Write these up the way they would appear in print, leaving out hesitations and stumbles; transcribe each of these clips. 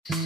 Hello!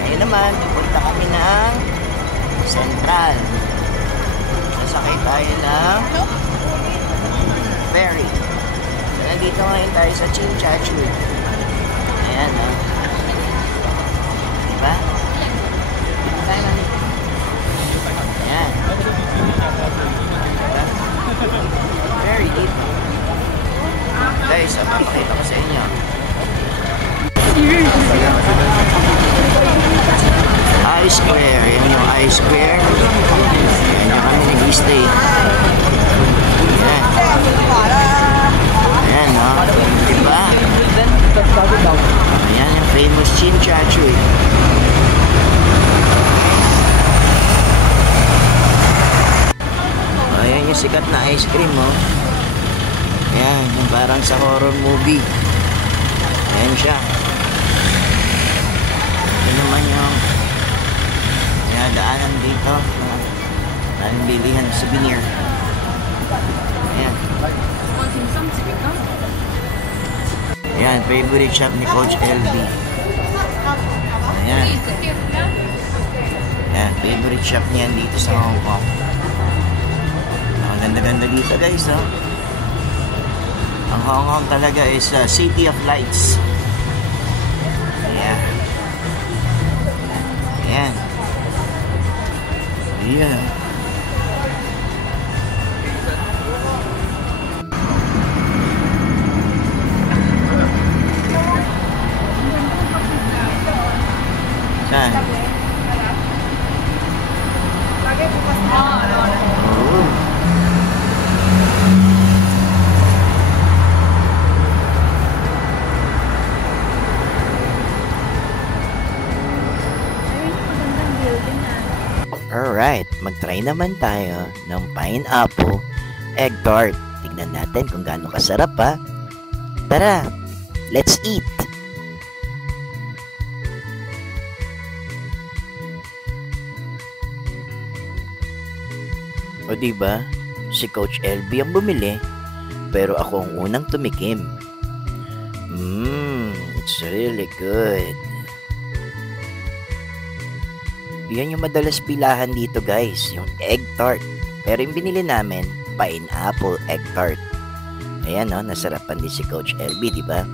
Ngayon naman, pupunta kami ng Central. Sasakay tayo ng ferry. So, nandito ngayon tayo sa Chinchachu. Ayan, no? Diba? Dito tayo man. Ayan. Diba? Ferry dito. Guys, papakita ko sa inyo. I-Square, yan yung I-Square. Yan kami nag-stay. Ayan. Ayan, no? Diba? Ayan yung famous Chinchachu. Ayan yung sikat na ice cream, oh. Ayan, yung parang sa horror movie. Ayan siya. Ito naman yung daanan dito. Daming bilihan, souvenir. Ayan. Ayan, favorite shop ni Coach LB. Ayan. Ayan, favorite shop niyan dito sa Hong Kong. Ang ganda-ganda dito, guys, oh. Ang Hong Kong talaga is City of Lights. Ayan. Ayan. Yeah. Saan? Alright, mag-try naman tayo ng pineapple egg tart. Tignan natin kung gaano kasarap, ha. Tara, let's eat! O diba, si Coach LB ang bumili, pero ako ang unang tumikim. It's really good. Yan yung madalas pilahan dito, guys, yung egg tart. Pero yung binili namin, pineapple egg tart. Ayan, no, nasarapan din si Coach LB, di ba?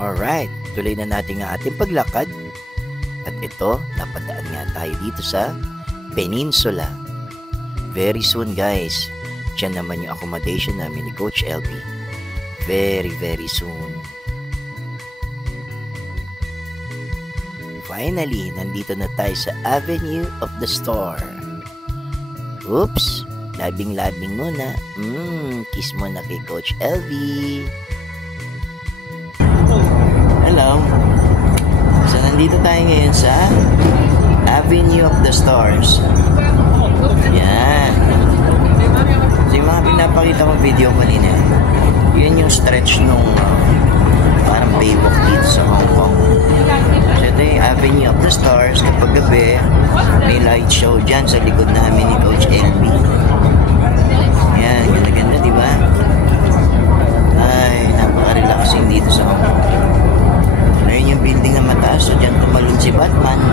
Alright, tuloy na natin ang ating paglakad. At ito, napadaan nga tayo dito sa Peninsula. Very soon, guys. Diyan naman yung accommodation namin ni Coach LB. Very, very soon. Finally, nandito na tayo sa Avenue of the Star. Oops, labing-labing muna. Kiss mo na kay Coach LB. Hello. So, nandito tayo ngayon sa Avenue of the Stars. Yan. So, yung mga pinapakita ko video kanina, yun yung stretch nung parang baywalk dito sa Hong Kong. So ito yung Avenue of the Stars. Kapag gabi, may light show dyan sa likod namin ni Coach LB. Yan, ganda-ganda, diba? Ay, napaka-relaxing dito sa Hong Kong. Ayun yung building na mataas. So dyan tumalun si Batman.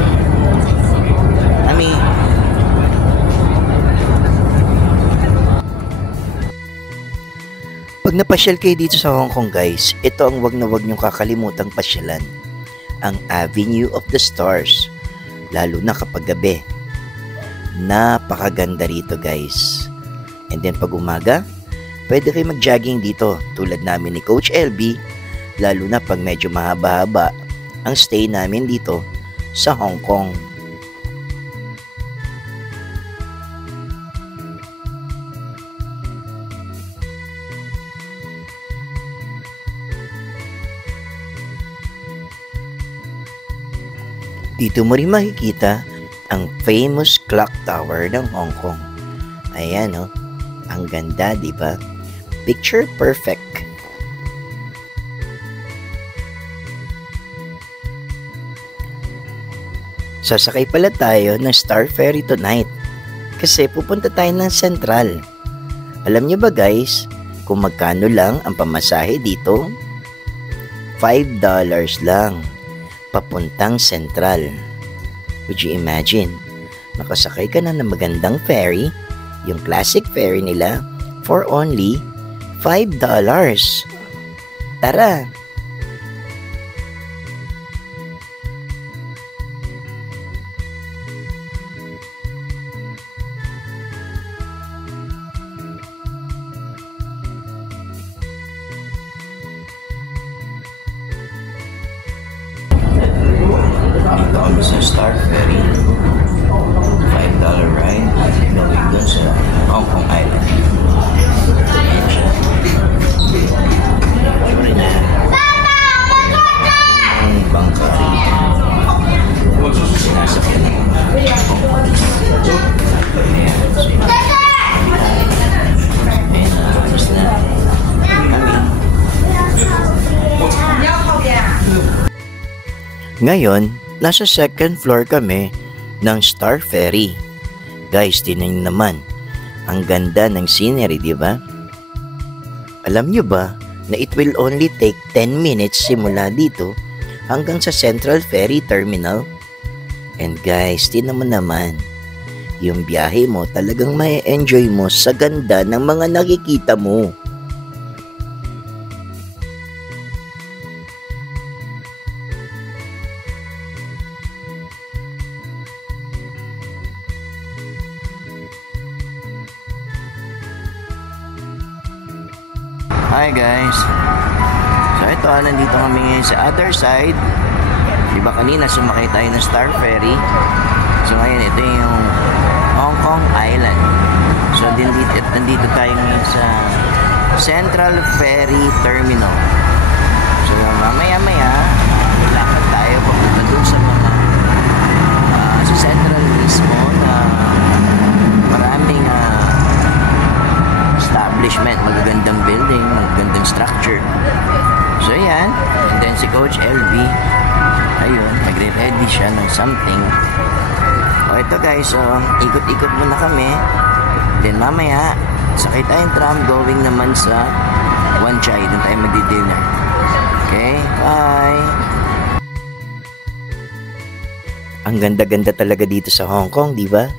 Pag napasyal kayo dito sa Hong Kong, guys, ito ang wag na wag niyong kakalimutang pasyalan. Ang Avenue of the Stars. Lalo na kapag gabi. Napakaganda rito, guys. And then pag umaga, pwede kayo mag-jogging dito tulad namin ni Coach LB, lalo na pag medyo mahaba-haba ang stay namin dito sa Hong Kong. Dito mo rin makikita ang famous clock tower ng Hong Kong. Ayan oh, ang ganda, di ba? Picture perfect. Sasakay pala tayo ng Star Ferry tonight kasi pupunta tayo ng Central. Alam niyo ba guys, kung magkano lang ang pamasahe dito? $5 lang papuntang Central. Would you imagine? Nakasakay ka na ng magandang ferry, yung classic ferry nila, for only $5. Tara! Dito kami sa Star Ferry. $5 ride. Going doon sa Hong Kong Island. Ayan siya. Sure niya. Ang bangka rito. Sinasakyan ng Hong Kong. Ayan. Ayan na. Tapos na. Ngayon, nasa second floor kami ng Star Ferry. Guys, tingnan naman. Ang ganda ng scenery, di ba? Alam nyo ba na it will only take 10 minutes simula dito hanggang sa Central Ferry Terminal? And guys, tingnan mo naman. Yung biyahe mo talagang may enjoy mo sa ganda ng mga nakikita mo. Hi guys. So ito, nandito kami ngayon sa other side. Diba kanina sumakay tayo ng Star Ferry. So ngayon ito yung Hong Kong Island. So nandito tayo ngayon sa Central Ferry Terminal. So mamaya-maya lakad tayo papunta dun sa mga sa Central mismo na maraming establishment, magagandang building, magagandang structure. So yan, and then si Coach LB, ayun, nagre-ready siya ng something. O ito guys, ikot-ikot muna kami. Then mamaya, sakay tayong tram going naman sa Wan Chai, doon tayo magdi-dinner. Okay, bye! Ang ganda-ganda talaga dito sa Hong Kong, di ba?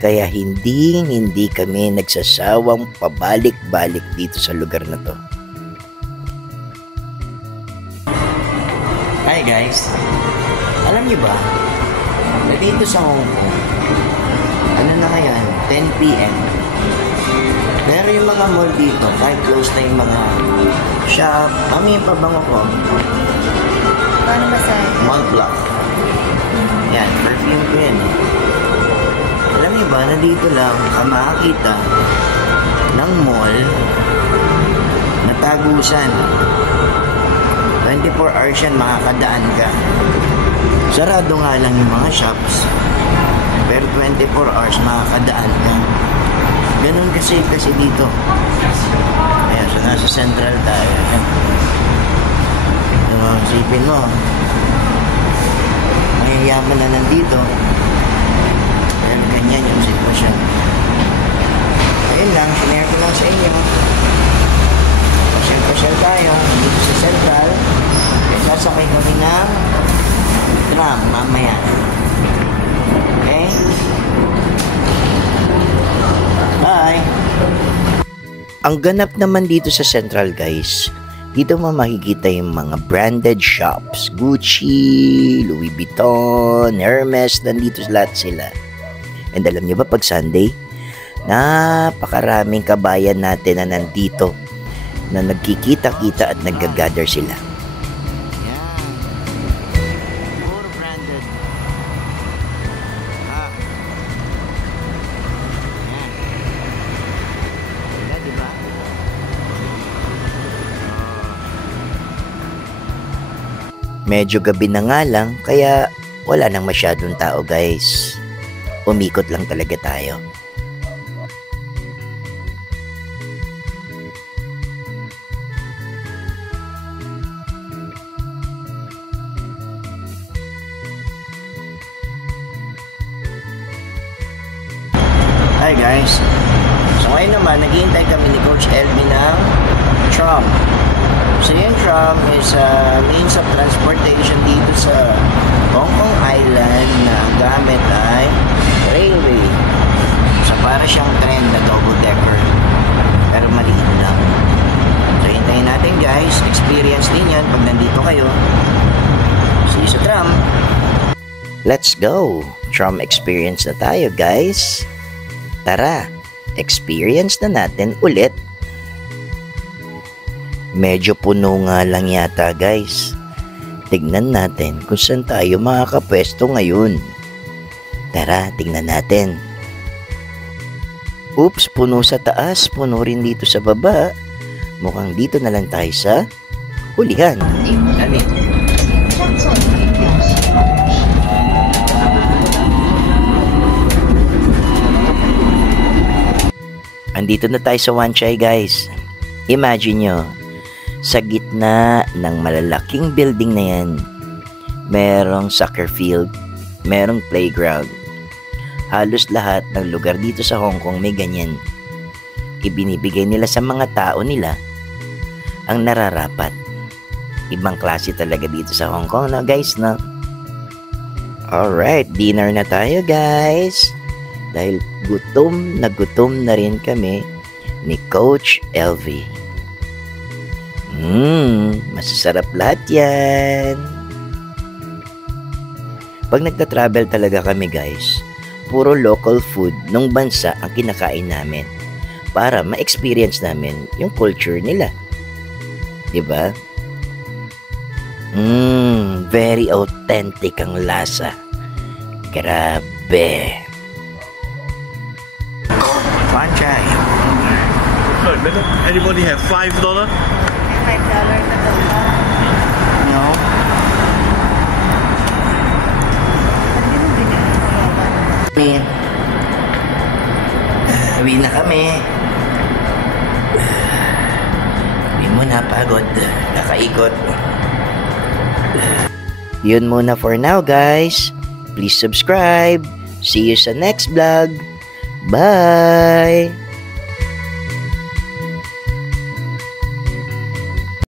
Kaya hindi kami nagsasawang pabalik-balik dito sa lugar na to. Hi guys! Alam niyo ba, na dito sa Hong Kong, ano na ngayon, 10 PM. Pero yung mga mall dito, kahit close na yung mga shop, yung pabango ko. Paano ba sa Mall block. Yan, perfume ko yan eh. Alam niyo ba, na dito lang ka makakita ng mall na tagusan. 24 hours yan, makakadaan ka. Sarado nga lang yung mga shops, pero 24 hours makakadaan ka. Ganun kasi dito. Ayan, so nasa Central tayo. Isipin mo, mayayaman na nandito. Ayan, ganyan yung sitwasyon. Ayun lang, sinare ko lang sa inyo. Pasyal tayo dito sa Central. Kaya sasakay kami ng tram mamaya. Okay? Bye! Ang ganap naman dito sa Central guys, dito mo makikita yung mga branded shops. Gucci, Louis Vuitton, Hermes, nandito lahat sila. And alam niyo ba pag Sunday, Napakaraming kabayan natin na nandito na nagkikita-kita at nag-gather sila. Puro branded. Diba? Medyo gabi na nga lang, kaya wala nang masyadong tao, guys. Umikot lang talaga tayo. Hi guys. So ngayon naman, naghihintay kami ni Coach Elvin ng tram. So yung tram is means of transportation dito sa Hong Kong Island na ang gamit ay railway. So para siyang train na double-decker. Pero maliit lang. So hintayin natin guys. Experience din yan pag nandito kayo. See you sa tram. Let's go. Tram experience na tayo guys. Tara, experience na natin ulit. Medyo puno nga lang yata guys. Tignan natin kung saan tayo makakapwesto ngayon. Tara, tignan natin. Oops, puno sa taas, puno rin dito sa baba. Mukhang dito na lang tayo sa hulihan. Dali. Andito na tayo sa Wan Chai guys. Imagine nyo, sa gitna ng malalaking building na yan, merong soccer field, merong playground. Halos lahat ng lugar dito sa Hong Kong may ganyan. Ibinibigay nila sa mga tao nila ang nararapat. Ibang klase talaga dito sa Hong Kong, no guys, no? Alright, dinner na tayo guys. Dahil gutom na rin kami ni Coach LV. Masasarap lahat yan. Pag nagta-travel talaga kami guys, puro local food ng bansa ang kinakain namin para ma-experience namin yung culture nila. Diba? Very authentic ang lasa. Grabe. Wan Chai. Anybody have $5? $5 na to. No. Uwi na kami. Hindi mo napagod. Nakaikot. Yun muna for now guys. Please subscribe. See you sa next vlog. Bye!